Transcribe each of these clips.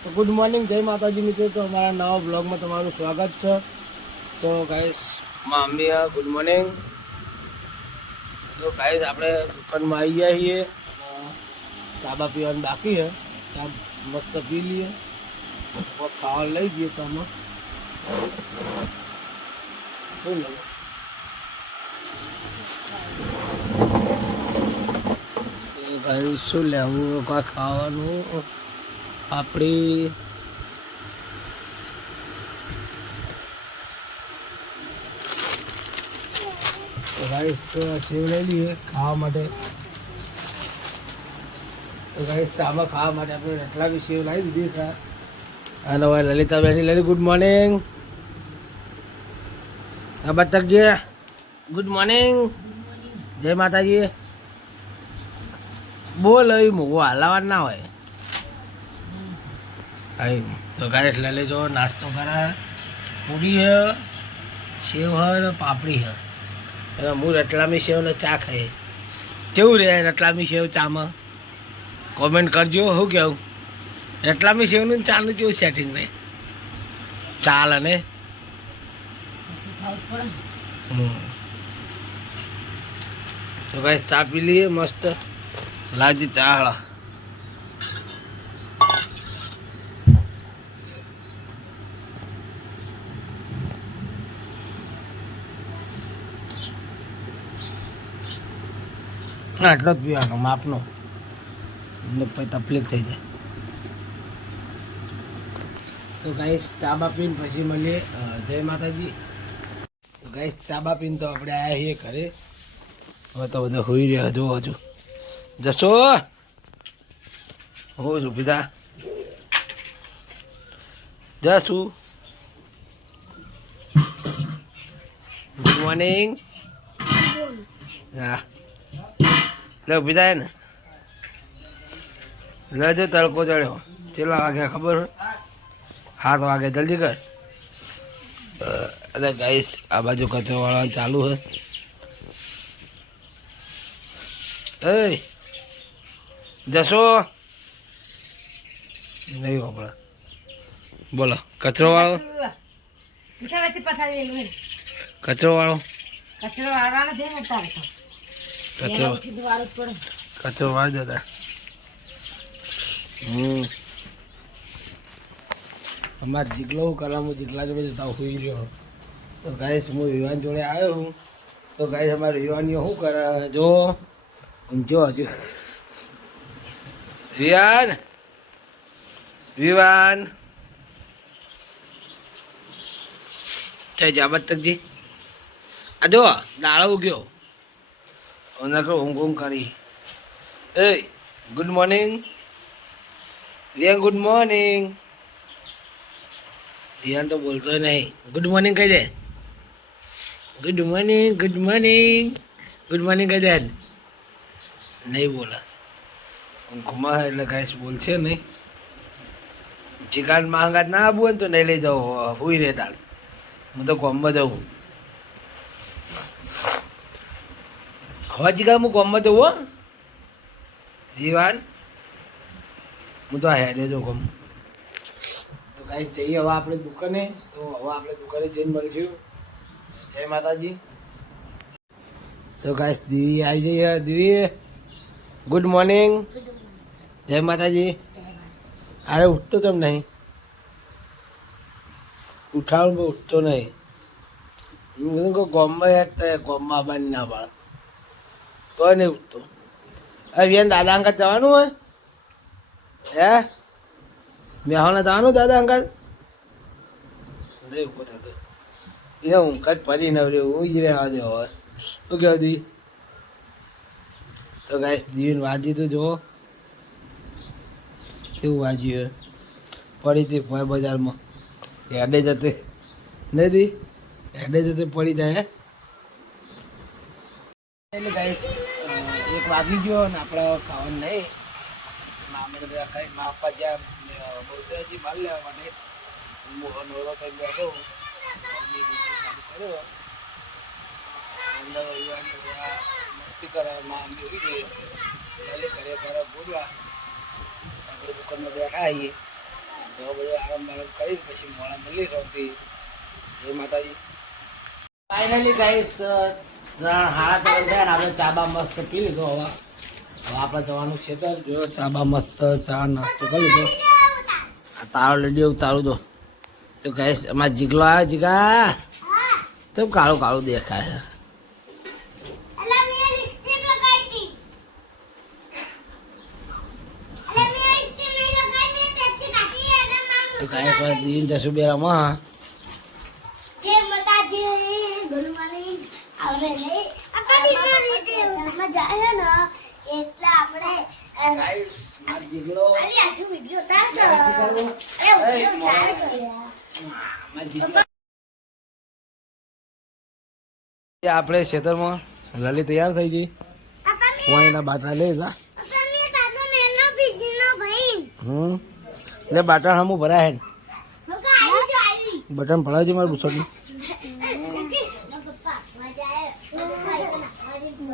તો good morning, જય માતાજી મિત્રો। તો અમારા નવા બ્લોગમાં તમારું સ્વાગત છે। તો ગાઈસ મમ્મી ગુડ મોર્નિંગ। તો ગાઈસ આપણે દુકાનમાં આવી ગયા છીએ, ચા બા પીવાનું બાકી છે, ચા મસ્ત પી લઈએ, ખાવા લઈ જઈએ ચામાં શું લઈએ। ગાઈસ શું લેવું કાંઈ ખાવાનું આપણી ગાઈસ તો સેવ લઈ લઈએ ખાવા માટે। તો ગાઈસ ચામાં ખાવા માટે આપણે એટલા બી સેવ લાવી દીધી સર। અને હવે લલિતા બેઠી, લલિત ગુડ મોર્નિંગ। આ બતક ગયા ગુડ મોર્નિંગ, જય માતાજી। બોલ અહીં મૂકવા હલાવા ના હોય। તો ગાઈસ લઈ લેજો, નાસ્તો કરે, પૂરી है, सेव है ને પાપડી है। હું રતલામી સેવ ને ચા ખાઈ, કેવું રહે રતલામી સેવ ચામાં? કોમેન્ટ કરજો શું કેવું, રતલામી સેવનું ચાનું કેવું સેટિંગ રહે? ચાલ અને તો ગાઈસ ચા પી લઈએ મસ્ત, લાજી ચા હળા। આટલો જ પીવાનો માપનો, એટલે પછી તકલીફ થઈ જાય। તો ગાઈસ ચા બા પીને પછી મળીએ, જય માતાજી। ગાઈસ ચા બા પીને તો આપણે આવ્યા છીએ ઘરે। હવે તો બધા હોઈ રહ્યા, જો હજુ જશો હો છું પીધા જશું। ગુડ મોર્નિંગ, હા લે પીધા ને, લેજો તડકો ચડ્યો, કેટલા વાગ્યા ખબર હોય? 7 વાગે, જલ્દી કર। અરે ગાઈસ આ બાજુ કચરો વાળવાનું ચાલુ है। એ જશો નહીં વાપરા, બોલો કચરો વાળો, કચરો વાળો, કચરો વાળી દેતા। અમારે જીગલો હું કરવા, હું જીગલા જોડે જતા હોઈ રહ્યો। તો ગાઈસ હું યુવાન જોડે આવ્યો હું। તો ગાઈસ અમારે યુવાનીઓ શું કરે જો ઊંઝો હજુ વિવાન વિવાન જય જાબત તકજી આ જો દાળો ઉગ્યો ઓનકો ઊંઘ કરી। એ good morning Vivaan, good morning. Vivaan તો બોલતો નહીં, ગુડ મોર્નિંગ કહી દે, good morning, good morning, good morning કહી દે। નહીં બોલા, ઊંઘમાં એટલે ગાઈસ બોલશે નહીં। ચિકન માંગા ના આવું હોય ને તો નહીં લઈ જાઉં, હુઈ રહેતા હું તો કોમમાં જાઉં। હવે ચિકન હું કોમમાં જવું હો વિવાન, હું તો હેડે જાઉં કોમ। તો ગાઈસ જઈએ હવે આપણે દુકાને। તો હવે આપણે દુકાને જઈને મળીશું, જય માતાજી। તો ગાઈસ દીવી આવી જઈએ, દીવી ગુડ મોર્નિંગ, જય માતાજી। અરે ઉઠતો કેમ નહીં? ઉઠાવું પણ ઉઠતો નહીં। હું બધું કહું ગોમમાં યાદ થાય, ગોમમાં આવવાની ના પાડે તો નહીં ઉઠતો। હવે બેન દાદા અંકલ જવાનું હોય હે, મેહોણા જવાનું દાદા અંકલ? નહીં ઉભો થતો, એ ઊંઘ જ ફરી નવરી, હું જ રહેવા દે હવે, શું કહેવું દી? તો ગાઈસ દીવીને વાજી તો જુઓ કેવું વાજ્યું પડી હતી ભોય બજારમાં, હેડે જતે નહીં દી, હેડે જતે પડી જાય। એટલે ગાઈસ 1 વાગી ગયો ને આપણે ખાવાનું નહીં, અમે તો બધા ખાઈ માપા જ્યાં બહુચરાજી માલ લેવા માટે નોરો થઈ બેઠો કર્યો અંદર મસ્તી કરે, માં અમે ઉડી ગઈ ઘરે ઘરે બોલવા, આપણે દુકાનમાં બેઠા આવીએ। બધું આરામ બારામ કરી પછી મોડા મળી રહી. જય માતાજી. ફાઇનલી ગાઈસ 3:30 છે ને આપણે ચાબા મસ્ત પી લીધો. હવે આપણે જવાનું છે તો જો ચાબા મસ્ત ચા નાસ્તો કરી લીધો. આ તારો લડી ઉતારું દો તો ગાઈસ અમારા જીગલો આવ્યો. જીગા તો કાળું કાળું દેખાય છે. તો ગાઈસ દીન જશું બેરામાં આપણે ખેતરમાં લલી તૈયાર થઈ ગઈ. વાણીના બાટલા લઈ જા. એટલે બાટલા હમું ભરાય હે. બટન ભરાવજે મારે બુસોટી.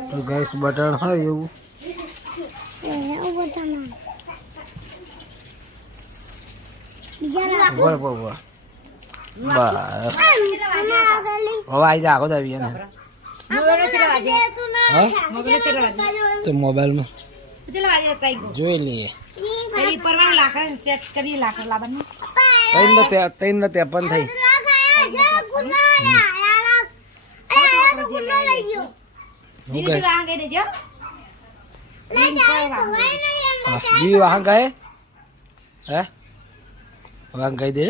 તો ગેસ બટન હોય એવું બરાબર બસ હવે આવી જા આખો આવી ને તો મોબાઈલમાં જોઈ લઈએ. 3:53 થઈ. વાહન કહે હે વાહન કહી દે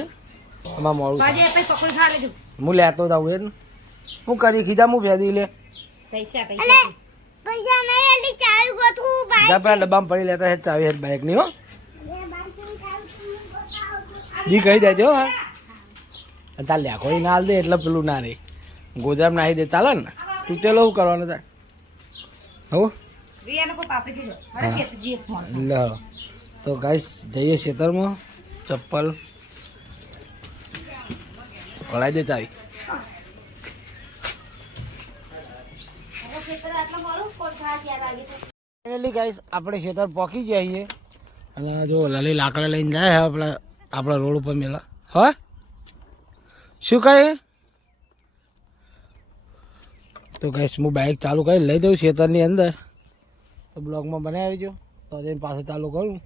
મોડું હું લેતો જાઉં એ હું કરી ખીજા હું ભેદી લે ડબ્બામાં પડી લેતા છે ચાવી હેઠ બાઇક ની. હો જી કહી દેજો. હા તાર લેખો ના હાલ દે એટલે પેલું ના રે ગોદરામ નાહી દે ચાલે ને. તૂટેલો શું કરવાનું તાર હવું લો. તો ગાઈસ જઈએ ખેતરમાં. ચપ્પલ કળાઈ દે ચાવી. ફાઇનલી ગાઈસ આપણે ખેતર પહોંચી ગયા છીએ અને જો લલી લાકડા લઈને જાય આપણા રોડ ઉપર મેલા. હા શું કહે? તો ગાઈસ હું બાઇક ચાલુ કરી લઈ દઉં ખેતરની અંદર. તો બ્લોગમાં બનાવી જો તો જઈને પાછું ચાલુ કરું.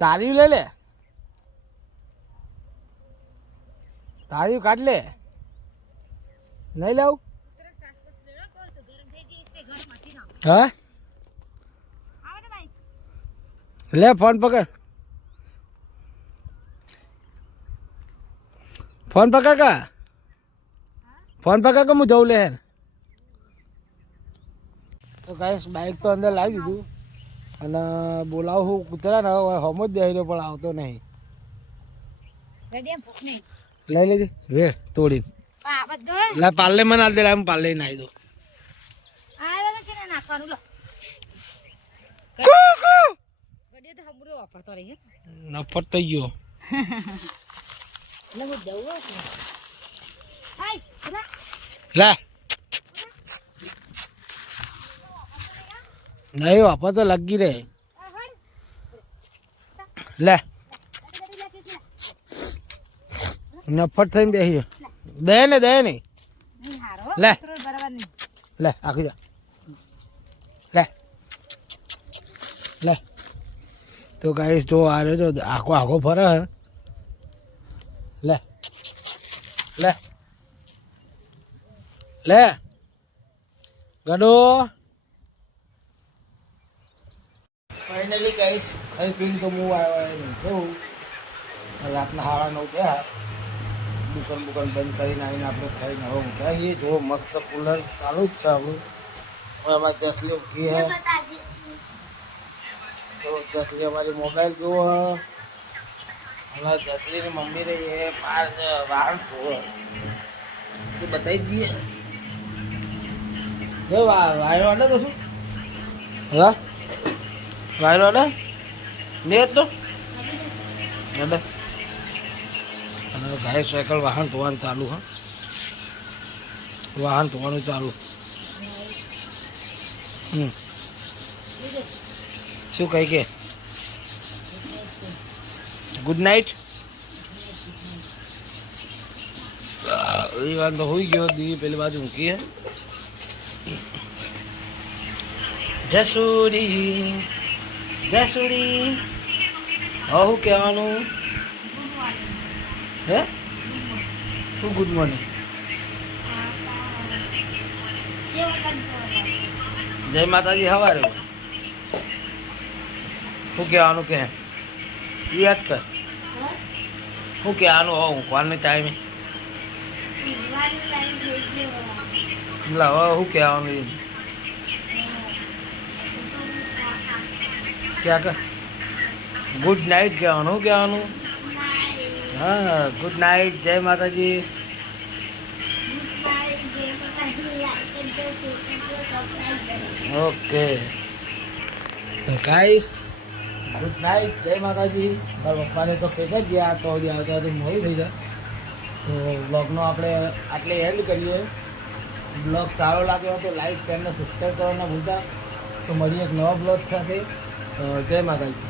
તારી લઈ લે તારી કાઢ લે. નહીં લાવું હા લે ફોન પકડ. ફોન પકડ કા ફોન પકડ કે હું જઉં લે. તો ગાઈસ બાઇક તો અંદર લાવી દીધું અને બોલાવું હું કૂતરા ને હમ જ બેસી પણ આવતો નહીં. લઈ લીધી વેર તોડી લે પાર્લે મને આલ દે. હું પાર્લે નાખી દઉં. નફટ થઈ ગયો. લે નહીં વાપર તો લગી રે. લે નફટ થઈને બેસી દે ને લે લે આખી જા લે. તો ગાઈસ જો આ રહ્યો જો આખો ફરે. લે લે લે ગડો. ફાઇનલી ગાઈસ ખાઈ પીને તો હું જઉં. રાતના 9:30 થયા. દુકાન બંધ કરીને આવીને આપણે ખાઈને હવે ઊંઘાઈએ. જો મસ્ત કુલર ચાલુ જ છે આપણું. હવે અમારી તેસલી ઊંઘી હે તો તેસલી અમારી મોબાઈલ જુઓ અને તેસલીની મમ્મી રહી એ બહાર વાહન જુઓ તો બતાવી દઈએ. જો વાયરો અડે તો શું હા વાયરો અડે ને તો અડે. અને ગાય સાયકલ વાહન ધોવાનું ચાલુ. હા વાહન ધોવાનું ચાલુ. શું કહી કે ગુડ નાઇટ. એ વાત તો હોઈ ગયો દીવી પેલી બાજુ મૂકીએ. જસુડી જસુડી હું કહેવાનું હે શું ગુડ મોર્નિંગ જય માતાજી સવારે શું કહેવાનું કે યાદ કર શું કહેવાનું હું કોલની ટાઈમે લાવ શું કહેવાનું ક્યાં કર ગુડ નાઇટ કહેવાનું શું કહેવાનું હા ગુડ નાઇટ જય માતાજી ઓકે તો ગાઈસ ગુડ નાઇટ જય માતાજી. મારા પપ્પાને તો કંઈક જ ગયા તો આવતા તો મોડું થઈ જાય તો બ્લોગનો આપણે આટલે એન્ડ કરીએ. બ્લોગ સારો લાગ્યો તો લાઈક શેર અને સબસ્ક્રાઈબ કરવાના ભૂલતા. તો મળીએ એક નવા બ્લોગ સાથે. જય માતાજી.